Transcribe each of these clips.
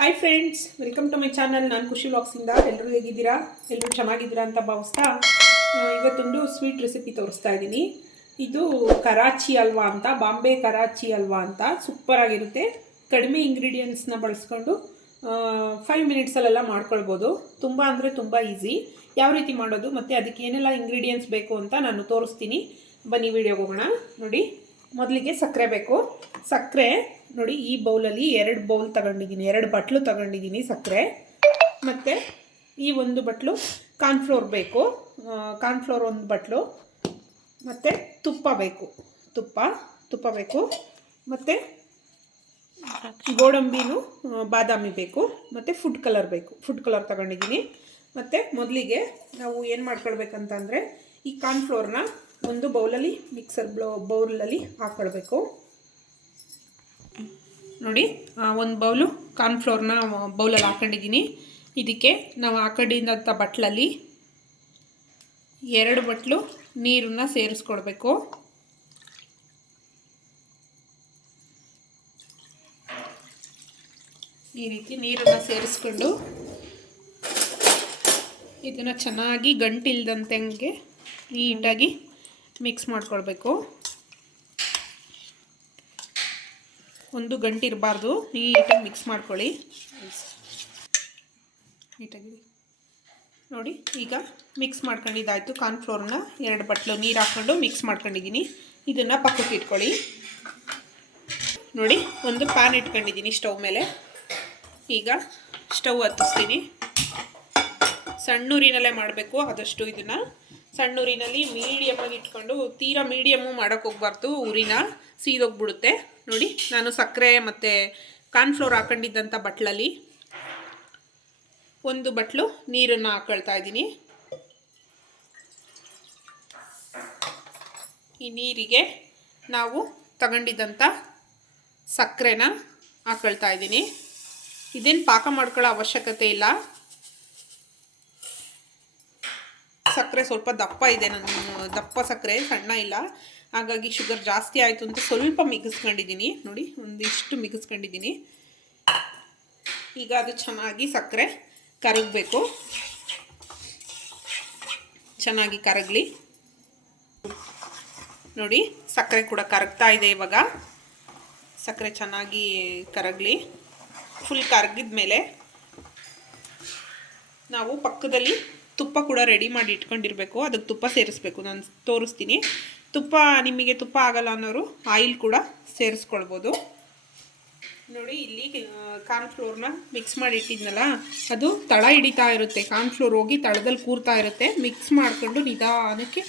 Hi friends, welcome to my channel. ನಾನು ಖುಷಿ ವ್ಲಾಗ್ಸಿಂದ. ಎಲ್ಲರೂ ಹೇಗಿದ್ದೀರಾ? ಎಲ್ಲರೂ ಚೆನ್ನಾಗಿದ್ದೀರಾ ಅಂತ ಭಾವಿಸ್ತಾ ಇವತ್ತೊಂದು ಸ್ವೀಟ್ ರೆಸಿಪಿ ತೋರಿಸ್ತಾ ಇದ್ದೀನಿ. ಇದು ಕರಾಚಿ ಹಲ್ವಾ ಅಂತ, ಬಾಂಬೆ ಕರಾಚಿ ಹಲ್ವಾ ಅಂತ ಸೂಪರಾಗಿರುತ್ತೆ. ಕಡಿಮೆ ಇಂಗ್ರೀಡಿಯೆಂಟ್ಸ್ನ ಬಳಸ್ಕೊಂಡು 5 ಮಿನಿಟ್ಸಲ್ಲೆಲ್ಲ ಮಾಡ್ಕೊಳ್ಬೋದು. ತುಂಬ ಅಂದರೆ ತುಂಬ ಈಸಿ. ಯಾವ ರೀತಿ ಮಾಡೋದು ಮತ್ತು ಅದಕ್ಕೆ ಏನೆಲ್ಲ ಇಂಗ್ರೀಡಿಯೆಂಟ್ಸ್ ಬೇಕು ಅಂತ ನಾನು ತೋರಿಸ್ತೀನಿ. ಬನ್ನಿ ವಿಡಿಯೋಗೆ ಹೋಗೋಣ. ನೋಡಿ, ಮೊದಲಿಗೆ ಸಕ್ಕರೆ ಬೇಕು. ಸಕ್ಕರೆ ನೋಡಿ, ಈ ಬೌಲಲ್ಲಿ 2 ಬೌಲ್ ತಗೊಂಡಿದ್ದೀನಿ, 2 ಬಟ್ಲು ತಗೊಂಡಿದ್ದೀನಿ ಸಕ್ಕರೆ. ಮತ್ತು ಈ 1 ಬಟ್ಲು ಕಾರ್ನ್ಫ್ಲೋರ್ ಬೇಕು, ಕಾರ್ನ್ಫ್ಲೋರ್ 1 ಬಟ್ಲು. ಮತ್ತು ತುಪ್ಪ ಬೇಕು, ತುಪ್ಪ ಬೇಕು. ಮತ್ತು ಗೋಡಂಬಿನೂ ಬಾದಾಮಿ ಬೇಕು. ಮತ್ತು ಫುಡ್ ಕಲರ್ ಬೇಕು, ಫುಡ್ ಕಲರ್ ತಗೊಂಡಿದ್ದೀನಿ. ಮತ್ತು ಮೊದಲಿಗೆ ನಾವು ಏನು ಮಾಡ್ಕೊಳ್ಬೇಕಂತಂದರೆ, ಈ ಕಾರ್ನ್ಫ್ಲೋರ್ನ ಒಂದು ಬೌಲಲ್ಲಿ ಬೌಲಲ್ಲಿ ಹಾಕ್ಕೊಳ್ಬೇಕು. ನೋಡಿ, 1 ಬೌಲು ಕಾರ್ನ್ಫ್ಲೋರ್ನ ಬೌಲಲ್ಲಿ ಹಾಕೊಂಡಿದ್ದೀನಿ. ಇದಕ್ಕೆ ನಾವು ಹಾಕೊಂಡಿದ್ದಂಥ ಬಟ್ಲಲ್ಲಿ 2 ಬಟ್ಲು ನೀರನ್ನು ಸೇರಿಸ್ಕೊಳ್ಬೇಕು. ಈ ರೀತಿ ನೀರನ್ನು ಸೇರಿಸ್ಕೊಂಡು ಇದನ್ನು ಚೆನ್ನಾಗಿ ಗಂಟಿಲ್ದಂತೆ ನೀಟಾಗಿ ಮಿಕ್ಸ್ ಮಾಡ್ಕೊಳ್ಬೇಕು. ಒಂದು ಗಂಟಿರಬಾರ್ದು, ನೀಟಾಗಿ ಮಿಕ್ಸ್ ಮಾಡ್ಕೊಳ್ಳಿ. ನೀಟಾಗಿ ನೋಡಿ, ಈಗ ಮಿಕ್ಸ್ ಮಾಡ್ಕೊಂಡಿದ್ದಾಯಿತು. ಕಾರ್ನ್ಫ್ಲೋರ್ನ 2 ಬಟ್ಲು ನೀರು ಹಾಕ್ಕೊಂಡು ಮಿಕ್ಸ್ ಮಾಡ್ಕೊಂಡಿದ್ದೀನಿ. ಇದನ್ನು ಪಕ್ಕಕ್ಕೆ ಇಟ್ಕೊಳ್ಳಿ. ನೋಡಿ, ಒಂದು ಪ್ಯಾನ್ ಇಟ್ಕೊಂಡಿದ್ದೀನಿ ಸ್ಟವ್ ಮೇಲೆ. ಈಗ ಸ್ಟವ್ ಹತ್ತಿಸ್ತೀನಿ. ಸಣ್ಣೂರಿನಲ್ಲೇ ಮಾಡಬೇಕು ಆದಷ್ಟು. ಇದನ್ನು ಸಣ್ಣೂರಿನಲ್ಲಿ ಮೀಡಿಯಮ್ಮಾಗಿ ಇಟ್ಕೊಂಡು, ತೀರಾ ಮೀಡಿಯಮ್ಮು ಮಾಡೋಕ್ಕೆ ಹೋಗ್ಬಾರ್ದು, ಉರಿನ ಸೀದೋಗ್ಬಿಡುತ್ತೆ. ನೋಡಿ, ನಾನು ಸಕ್ಕರೆ ಮತ್ತು ಕಾರ್ನ್ಫ್ಲೋರ್ ಹಾಕೊಂಡಿದ್ದಂಥ ಬಟ್ಲಲ್ಲಿ 1 ಬಟ್ಲು ನೀರನ್ನು ಹಾಕ್ಕೊಳ್ತಾ ಇದ್ದೀನಿ. ಈ ನೀರಿಗೆ ನಾವು ತಗೊಂಡಿದ್ದಂಥ ಸಕ್ಕರೆನ ಹಾಕ್ಕೊಳ್ತಾ ಇದ್ದೀನಿ. ಇದೇನು ಪಾಕ ಮಾಡ್ಕೊಳ್ಳೋ ಅವಶ್ಯಕತೆ ಇಲ್ಲ. ಸಕ್ಕರೆ ಸ್ವಲ್ಪ ದಪ್ಪ ಇದೆ, ದಪ್ಪ ಸಕ್ಕರೆ, ಸಣ್ಣ ಇಲ್ಲ. ಹಾಗಾಗಿ ಶುಗರ್ ಜಾಸ್ತಿ ಆಯಿತು ಅಂತ ಸ್ವಲ್ಪ ಮಿಗಿಸ್ಕೊಂಡಿದ್ದೀನಿ. ನೋಡಿ, ಒಂದಿಷ್ಟು ಮಿಗಿಸ್ಕೊಂಡಿದ್ದೀನಿ. ಈಗ ಅದು ಚೆನ್ನಾಗಿ ಸಕ್ಕರೆ ಕರಗಬೇಕು. ಚೆನ್ನಾಗಿ ಕರಗಲಿ. ನೋಡಿ, ಸಕ್ಕರೆ ಕೂಡ ಕರಗ್ತಾ ಇದೆ. ಇವಾಗ ಸಕ್ಕರೆ ಚೆನ್ನಾಗಿ ಕರಗಲಿ. ಫುಲ್ ಕರಗಿದ ಮೇಲೆ ನಾವು ಪಕ್ಕದಲ್ಲಿ ತುಪ್ಪ ಕೂಡ ರೆಡಿ ಮಾಡಿ ಇಟ್ಕೊಂಡಿರಬೇಕು. ಅದಕ್ಕೆ ತುಪ್ಪ ಸೇರಿಸ್ಬೇಕು. ನಾನು ತೋರಿಸ್ತೀನಿ. ತುಪ್ಪ ನಿಮಗೆ ತುಪ್ಪ ಆಗಲ್ಲ ಅನ್ನೋರು ಆಯಿಲ್ ಕೂಡ ಸೇರಿಸ್ಕೊಳ್ಬೋದು. ನೋಡಿ, ಇಲ್ಲಿ ಕಾರ್ನ್ಫ್ಲೋರ್ನ ಮಿಕ್ಸ್ ಮಾಡಿ ಇಟ್ಟಿದ್ನಲ್ಲ, ಅದು ತಳ ಹಿಡಿತಾ ಇರುತ್ತೆ. ಕಾರ್ನ್ಫ್ಲೋರ್ ಹೋಗಿ ತಳದಲ್ಲಿ ಕೂರ್ತಾ ಇರುತ್ತೆ. ಮಿಕ್ಸ್ ಮಾಡ್ಕೊಂಡು ನಿಧಾನಕ್ಕೆ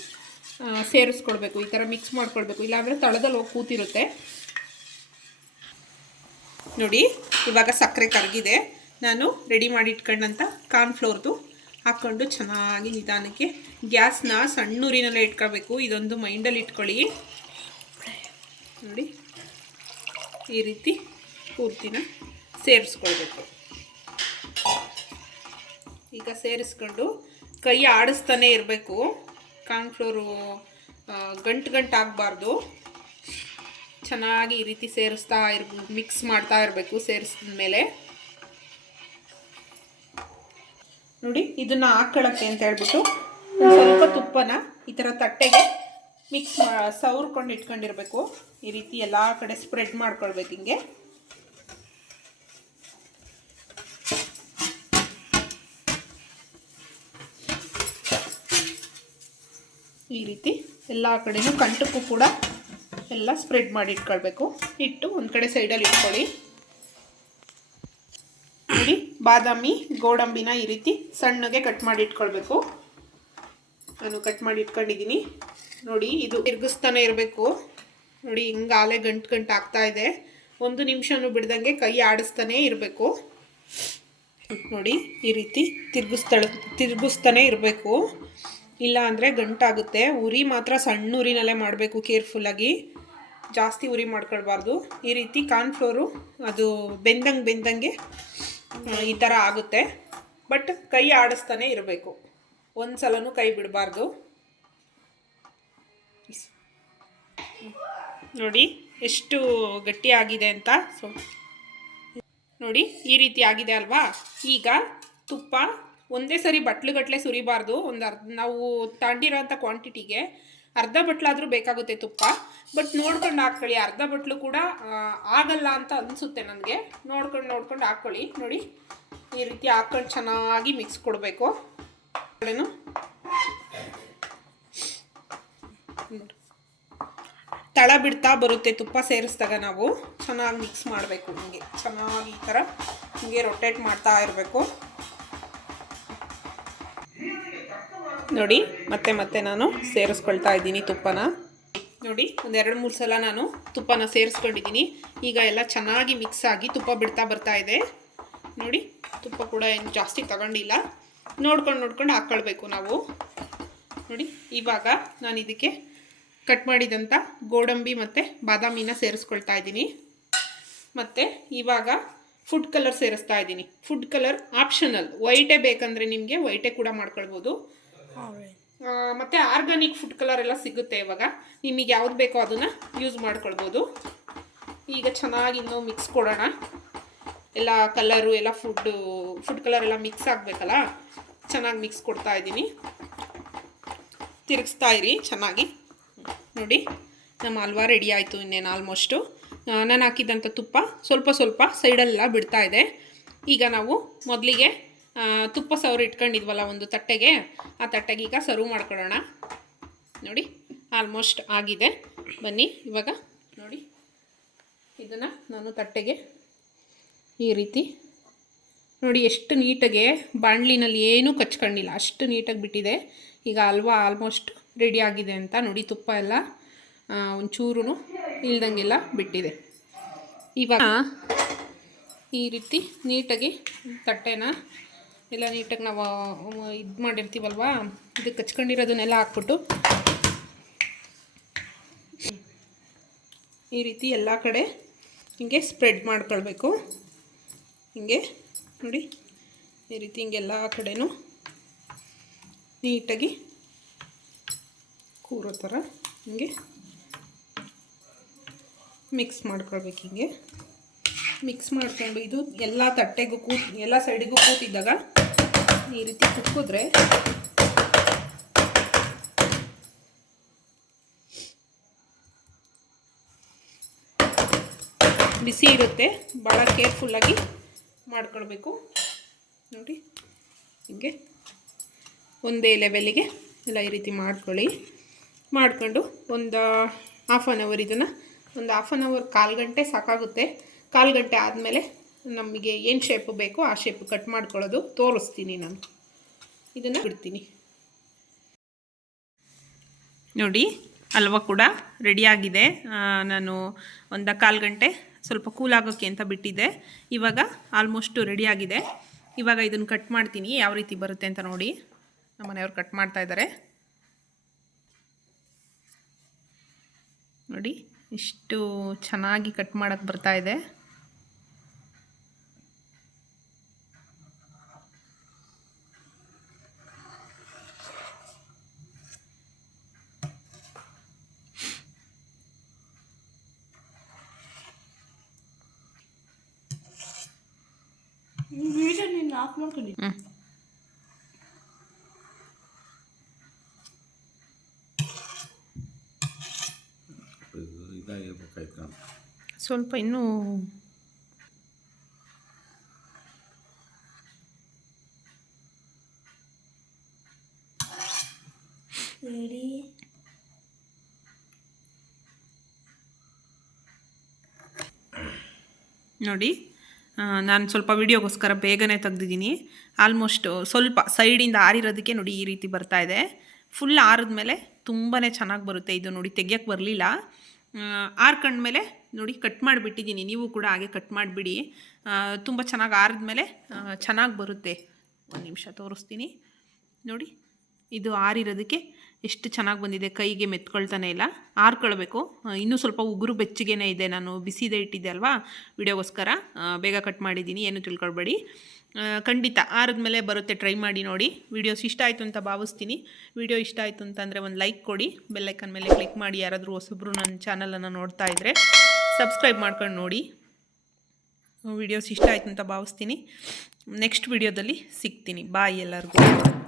ಸೇರಿಸ್ಕೊಳ್ಬೇಕು. ಈ ಥರ ಮಿಕ್ಸ್ ಮಾಡ್ಕೊಳ್ಬೇಕು, ಇಲ್ಲಾಂದರೆ ತಳದಲ್ಲಿ ಹೋಗಿ ಕೂತಿರುತ್ತೆ. ನೋಡಿ, ಇವಾಗ ಸಕ್ಕರೆ ಕರಗಿದೆ. ನಾನು ರೆಡಿ ಮಾಡಿ ಇಟ್ಕೊಂಡಂಥ ಕಾರ್ನ್ಫ್ಲೋರ್ದು ಹಾಕ್ಕೊಂಡು ಚೆನ್ನಾಗಿ ನಿಧಾನಕ್ಕೆ ಗ್ಯಾಸ್ನ ಸಣ್ಣೂರಿನಲ್ಲೇ ಇಟ್ಕೊಳ್ಬೇಕು. ಇದೊಂದು ಮೈಂಡಲ್ಲಿ ಇಟ್ಕೊಳ್ಳಿ. ನೋಡಿ, ಈ ರೀತಿ ಪೂರ್ತಿನ ಸೇರಿಸ್ಕೊಳ್ಬೇಕು. ಈಗ ಸೇರಿಸ್ಕೊಂಡು ಕೈ ಆಡಿಸ್ತಾನೆ ಇರಬೇಕು. ಕಾರ್ನ್ಫ್ಲೋರು ಗಂಟು ಆಗಬಾರ್ದು. ಚೆನ್ನಾಗಿ ಈ ರೀತಿ ಸೇರಿಸ್ತಾ ಮಿಕ್ಸ್ ಮಾಡ್ತಾ ಇರಬೇಕು. ಸೇರಿಸಿದ ಮೇಲೆ ನೋಡಿ, ಇದನ್ನು ಹಾಕ್ಕೊಳ್ಳೋಕ್ಕೆ ಅಂತ ಹೇಳ್ಬಿಟ್ಟು ಸ್ವಲ್ಪ ತುಪ್ಪನ ಈ ಥರ ತಟ್ಟೆಗೆ ಸವರ್ಕೊಂಡು ಇಟ್ಕೊಂಡಿರಬೇಕು. ಈ ರೀತಿ ಎಲ್ಲ ಕಡೆ ಸ್ಪ್ರೆಡ್ ಮಾಡ್ಕೊಳ್ಬೇಕು. ಹಿಂಗೆ ಈ ರೀತಿ ಎಲ್ಲ ಕಡೆನೂ ಕಂಟಕ್ಕೂ ಕೂಡ ಎಲ್ಲ ಸ್ಪ್ರೆಡ್ ಮಾಡಿ ಇಟ್ಕೊಳ್ಬೇಕು. ಇಟ್ಟು ಒಂದು ಕಡೆ ಸೈಡಲ್ಲಿ ಇಟ್ಕೊಳ್ಳಿ. ನೋಡಿ, ಬಾದಾಮಿ ಗೋಡಂಬಿನ ಈ ರೀತಿ ಸಣ್ಣಗೆ ಕಟ್ ಮಾಡಿ ಇಟ್ಕೊಳ್ಬೇಕು. ನಾನು ಕಟ್ ಮಾಡಿ ಇಟ್ಕೊಂಡಿದ್ದೀನಿ. ನೋಡಿ, ಇದು ತಿರುಗಿಸ್ತಾನೆ ಇರಬೇಕು. ನೋಡಿ, ಹಿಂಗಾಲೆ ಗಂಟು ಆಗ್ತಾ ಇದೆ. 1 ನಿಮಿಷನೂ ಬಿಡ್ದಂಗೆ ಕೈ ಆಡಿಸ್ತಾನೆ ಇರಬೇಕು. ನೋಡಿ, ಈ ರೀತಿ ತಿರುಗಿಸ್ತಾನೆ ಇರಬೇಕು. ಇಲ್ಲ ಅಂದರೆ ಗಂಟಾಗುತ್ತೆ. ಉರಿ ಮಾತ್ರ ಸಣ್ಣ ಉರಿನಲ್ಲೇ ಮಾಡಬೇಕು, ಕೇರ್ಫುಲ್ಲಾಗಿ. ಜಾಸ್ತಿ ಉರಿ ಮಾಡ್ಕೊಳ್ಬಾರ್ದು. ಈ ರೀತಿ ಕಾರ್ನ್ಫ್ಲೋರು ಅದು ಬೆಂದಂಗೆ ಈ ಥರ ಆಗುತ್ತೆ. ಬಟ್ ಕೈ ಆಡಿಸ್ತಾನೆ ಇರಬೇಕು. ಒಂದು ಸಲನೂ ಕೈ ಬಿಡಬಾರ್ದು. ನೋಡಿ ಎಷ್ಟು ಗಟ್ಟಿಯಾಗಿದೆ ಅಂತ. ನೋಡಿ ಈ ರೀತಿ ಆಗಿದೆ ಅಲ್ವಾ. ಈಗ ತುಪ್ಪ ಒಂದೇ ಸರಿ ಬಟ್ಲುಗಟ್ಟಲೆ ಸುರಿಬಾರ್ದು. ನಾವು ತಗೊಂಡಿರೋಂಥ ಕ್ವಾಂಟಿಟಿಗೆ ಅರ್ಧ ಬಟ್ಲಾದರೂ ಬೇಕಾಗುತ್ತೆ ತುಪ್ಪ. ಬಟ್ ನೋಡ್ಕೊಂಡು ಹಾಕ್ಕೊಳ್ಳಿ, ಅರ್ಧ ಬಟ್ಲು ಕೂಡ ಆಗಲ್ಲ ಅಂತ ಅನಿಸುತ್ತೆ ನನಗೆ. ನೋಡ್ಕೊಂಡು ಹಾಕ್ಕೊಳ್ಳಿ. ನೋಡಿ ಈ ರೀತಿ ಹಾಕ್ಕೊಂಡು ಚೆನ್ನಾಗಿ ಮಿಕ್ಸ್ ಕೊಡಬೇಕು. ತಳ ಬಿಡ್ತಾ ಬರುತ್ತೆ ತುಪ್ಪ ಸೇರಿಸಿದಾಗ. ನಾವು ಚೆನ್ನಾಗಿ ಮಿಕ್ಸ್ ಮಾಡಬೇಕು. ಹಿಂಗೆ ಚೆನ್ನಾಗಿ ಈ ಥರ ಹಿಂಗೆ ರೊಟೇಟ್ ಮಾಡ್ತಾ ಇರಬೇಕು. ನೋಡಿ ಮತ್ತೆ ನಾನು ಸೇರಿಸ್ಕೊಳ್ತಾ ಇದ್ದೀನಿ ತುಪ್ಪನ. ನೋಡಿ ಒಂದು 2-3 ಸಲ ನಾನು ತುಪ್ಪನ ಸೇರಿಸ್ಕೊಂಡಿದ್ದೀನಿ. ಈಗ ಎಲ್ಲ ಚೆನ್ನಾಗಿ ಮಿಕ್ಸ್ ಆಗಿ ತುಪ್ಪ ಬಿಡ್ತಾ ಬರ್ತಾ ಇದೆ. ನೋಡಿ ತುಪ್ಪ ಕೂಡ ಏನು ಜಾಸ್ತಿ ತಗೊಂಡಿಲ್ಲ. ನೋಡ್ಕೊಂಡು ಹಾಕ್ಕೊಳ್ಬೇಕು ನಾವು. ನೋಡಿ ಇವಾಗ ನಾನು ಇದಕ್ಕೆ ಕಟ್ ಮಾಡಿದಂಥ ಗೋಡಂಬಿ ಮತ್ತು ಬಾದಾಮಿನ ಸೇರಿಸ್ಕೊಳ್ತಾ ಇದ್ದೀನಿ. ಮತ್ತು ಇವಾಗ ಫುಡ್ ಕಲರ್ ಸೇರಿಸ್ತಾ ಇದ್ದೀನಿ. ಫುಡ್ ಕಲರ್ ಆಪ್ಷನಲ್, ವೈಟೇ ಬೇಕಂದರೆ ನಿಮಗೆ ವೈಟೇ ಕೂಡ ಮಾಡ್ಕೊಳ್ಬೋದು. ಮತ್ತು ಆರ್ಗಾನಿಕ್ ಫುಡ್ ಕಲರ್ ಎಲ್ಲ ಸಿಗುತ್ತೆ ಇವಾಗ. ನಿಮಗೆ ಯಾವ್ದು ಬೇಕೋ ಅದನ್ನು ಯೂಸ್ ಮಾಡ್ಕೊಳ್ಬೋದು. ಈಗ ಚೆನ್ನಾಗಿ ಇನ್ನೂ ಮಿಕ್ಸ್ ಕೊಡೋಣ. ಎಲ್ಲ ಕಲರು ಎಲ್ಲ ಫುಡ್ ಕಲರ್ ಎಲ್ಲ ಮಿಕ್ಸ್ ಆಗಬೇಕಲ್ಲ, ಚೆನ್ನಾಗಿ ಮಿಕ್ಸ್ ಕೊಡ್ತಾ ಇದ್ದೀನಿ. ತಿರುಗಿಸ್ತಾ ಇರಿ ಚೆನ್ನಾಗಿ. ನೋಡಿ ನಮ್ಮ ಹಲ್ವಾ ರೆಡಿ ಆಯಿತು. ಇನ್ನೇನು ಆಲ್ಮೋಸ್ಟು ನಾನು ಹಾಕಿದ್ದಂಥ ತುಪ್ಪ ಸ್ವಲ್ಪ ಸೈಡೆಲ್ಲ ಬಿಡ್ತಾ ಇದೆ. ಈಗ ನಾವು ಮೊದಲಿಗೆ ತುಪ್ಪ ಸವರಿ ಇಟ್ಕೊಂಡಿದ್ವಲ್ಲ ಒಂದು ತಟ್ಟೆಗೆ, ಆ ತಟ್ಟೆಗೆ ಈಗ ಸರ್ವ್ ಮಾಡ್ಕೊಳ್ಳೋಣ. ನೋಡಿ ಆಲ್ಮೋಸ್ಟ್ ಆಗಿದೆ. ಬನ್ನಿ ಇವಾಗ ನೋಡಿ ಇದನ್ನು ನಾನು ತಟ್ಟೆಗೆ ಈ ರೀತಿ ನೋಡಿ ಎಷ್ಟು ನೀಟಾಗೆ ಬಾಣಲಿನಲ್ಲಿ ಏನೂ ಕಚ್ಕೊಂಡಿಲ್ಲ, ಅಷ್ಟು ನೀಟಾಗಿ ಬಿಟ್ಟಿದೆ. ಈಗ ಹಲ್ವಾ ಆಲ್ಮೋಸ್ಟ್ ರೆಡಿ ಆಗಿದೆ ಅಂತ ನೋಡಿ. ತುಪ್ಪ ಎಲ್ಲ ಒಂಚೂರು ಇಲ್ದಂಗೆಲ್ಲ ಬಿಟ್ಟಿದೆ. ಇವಾಗ ಈ ರೀತಿ ನೀಟಾಗಿ ತಟ್ಟೆನ ಎಲ್ಲ ನೀಟಾಗಿ ನಾವು ಇದು ಮಾಡಿರ್ತೀವಲ್ವ, ಇದಕ್ಕೆ ಕಚ್ಕೊಂಡಿರೋದನ್ನೆಲ್ಲ ಹಾಕ್ಬಿಟ್ಟು ಈ ರೀತಿ ಎಲ್ಲ ಕಡೆ ಹಿಂಗೆ ಸ್ಪ್ರೆಡ್ ಮಾಡ್ಕೊಳ್ಬೇಕು. ಹಿಂಗೆ ನೋಡಿ ಈ ರೀತಿ ಹಿಂಗೆಲ್ಲ ಕಡೆನೂ ನೀಟಾಗಿ ಕೂರೋ ಥರ ಹಿಂಗೆ ಮಿಕ್ಸ್ ಮಾಡ್ಕೊಳ್ಬೇಕು. ಹಿಂಗೆ ಮಿಕ್ಸ್ ಮಾಡ್ಕೊಂಡು ಇದು ಎಲ್ಲ ತಟ್ಟೆಗೂ ಎಲ್ಲ ಸೈಡಿಗೂ ಕೂತಿದ್ದಾಗ ಈ ರೀತಿ ಕುಕ್ಕಿದ್ರೆ ಬಿಸಿ ಇರುತ್ತೆ. ಭಾಳ ಕೇರ್ಫುಲ್ಲಾಗಿ ಮಾಡ್ಕೊಳ್ಬೇಕು. ನೋಡಿ ಹಿಂಗೆ ಒಂದೇ ಲೆವೆಲಿಗೆ ಎಲ್ಲ ಈ ರೀತಿ ಮಾಡ್ಕೊಂಡು ಒಂದು ಹಾಫ್ ಆನ್ ಅವರ್ ಇದನ್ನು ಒಂದು ಹಾಫ್ ಆನ್ ಅವರ್ 1/4 ಗಂಟೆ ಸಾಕಾಗುತ್ತೆ. 1/4 ಗಂಟೆ ಆದಮೇಲೆ ನಮಗೆ ಏನು ಶೇಪು ಬೇಕೋ ಆ ಶೇಪು ಕಟ್ ಮಾಡ್ಕೊಳ್ಳೋದು ತೋರಿಸ್ತೀನಿ. ನಾನು ಇದನ್ನು ಬಿಡ್ತೀನಿ. ನೋಡಿ ಹಲ್ವಾ ಕೂಡ ರೆಡಿಯಾಗಿದೆ. ನಾನು ಒಂದು 1/4 ಗಂಟೆ ಸ್ವಲ್ಪ ಕೂಲಾಗೋಕ್ಕೆ ಅಂತ ಬಿಟ್ಟಿದ್ದೆ. ಇವಾಗ ಆಲ್ಮೋಸ್ಟು ರೆಡಿಯಾಗಿದೆ. ಇವಾಗ ಇದನ್ನು ಕಟ್ ಮಾಡ್ತೀನಿ, ಯಾವ ರೀತಿ ಬರುತ್ತೆ ಅಂತ ನೋಡಿ. ನಮ್ಮ ಮನೆಯವ್ರು ಕಟ್ ಮಾಡ್ತಾ ಇದ್ದಾರೆ. ನೋಡಿ ಇಷ್ಟು ಚೆನ್ನಾಗಿ ಕಟ್ ಮಾಡೋಕ್ಕೆ ಬರ್ತಾ ಇದೆ. ಸ್ವಲ್ಪ ಇನ್ನೂ ನೋಡಿ ನಾನು ಸ್ವಲ್ಪ ವಿಡಿಯೋಗೋಸ್ಕರ ಬೇಗನೆ ತೆಗ್ದಿದ್ದೀನಿ. ಆಲ್ಮೋಸ್ಟ್ ಸ್ವಲ್ಪ ಸೈಡಿಂದ ಆರಿರೋದಕ್ಕೆ ನೋಡಿ ಈ ರೀತಿ ಬರ್ತಾ ಇದೆ. ಫುಲ್ ಆರಿದ್ಮೇಲೆ ತುಂಬಾ ಚೆನ್ನಾಗಿ ಬರುತ್ತೆ. ಇದು ನೋಡಿ ತೆಗಿಯೋಕ್ಕೆ ಬರಲಿಲ್ಲ. ಆರ್ಕೊಂಡ್ಮೇಲೆ ನೋಡಿ ಕಟ್ ಮಾಡಿಬಿಟ್ಟಿದ್ದೀನಿ. ನೀವು ಕೂಡ ಹಾಗೆ ಕಟ್ ಮಾಡಿಬಿಡಿ. ತುಂಬ ಚೆನ್ನಾಗಿ ಆರಿದ್ಮೇಲೆ ಚೆನ್ನಾಗಿ ಬರುತ್ತೆ. ಒಂದು ನಿಮಿಷ ತೋರಿಸ್ತೀನಿ. ನೋಡಿ ಇದು ಆರಿರೋದಕ್ಕೆ ಎಷ್ಟು ಚೆನ್ನಾಗಿ ಬಂದಿದೆ. ಕೈಗೆ ಮೆತ್ಕೊಳ್ತಾನೆ ಇಲ್ಲ. ಆರ್ಕೊಳ್ಬೇಕು. ಇನ್ನೂ ಸ್ವಲ್ಪ ಉಗುರು ಬೆಚ್ಚಗೇನೆ ಇದೆ. ನಾನು ಬಿಸಿದೆ ಇಟ್ಟಿದ್ದೆ ಅಲ್ವಾ ವಿಡಿಯೋಗೋಸ್ಕರ ಬೇಗ ಕಟ್ ಮಾಡಿದ್ದೀನಿ, ಏನು ತಿಳ್ಕೊಳ್ಬೇಡಿ. ಖಂಡಿತ ಆರಿದ್ಮೇಲೆ ಬರುತ್ತೆ. ಟ್ರೈ ಮಾಡಿ ನೋಡಿ. ವಿಡಿಯೋಸ್ ಇಷ್ಟ ಆಯಿತು ಅಂತ ಭಾವಿಸ್ತೀನಿ. ವಿಡಿಯೋ ಇಷ್ಟ ಆಯಿತು ಅಂತಂದರೆ ಒಂದು ಲೈಕ್ ಕೊಡಿ. ಬೆಲ್ಲೈಕನ್ ಮೇಲೆ ಕ್ಲಿಕ್ ಮಾಡಿ. ಯಾರಾದರೂ ಹೊಸಬ್ರು ನನ್ನ ಚಾನಲನ್ನು ನೋಡ್ತಾ ಇದ್ದರೆ ಸಬ್ಸ್ಕ್ರೈಬ್ ಮಾಡ್ಕೊಂಡು ನೋಡಿ. ವಿಡಿಯೋಸ್ ಇಷ್ಟ ಆಯ್ತು ಅಂತ ಭಾವಿಸ್ತೀನಿ. ನೆಕ್ಸ್ಟ್ ವಿಡಿಯೋದಲ್ಲಿ ಸಿಗ್ತೀನಿ. ಬಾಯ್ ಎಲ್ಲರಿಗೂ.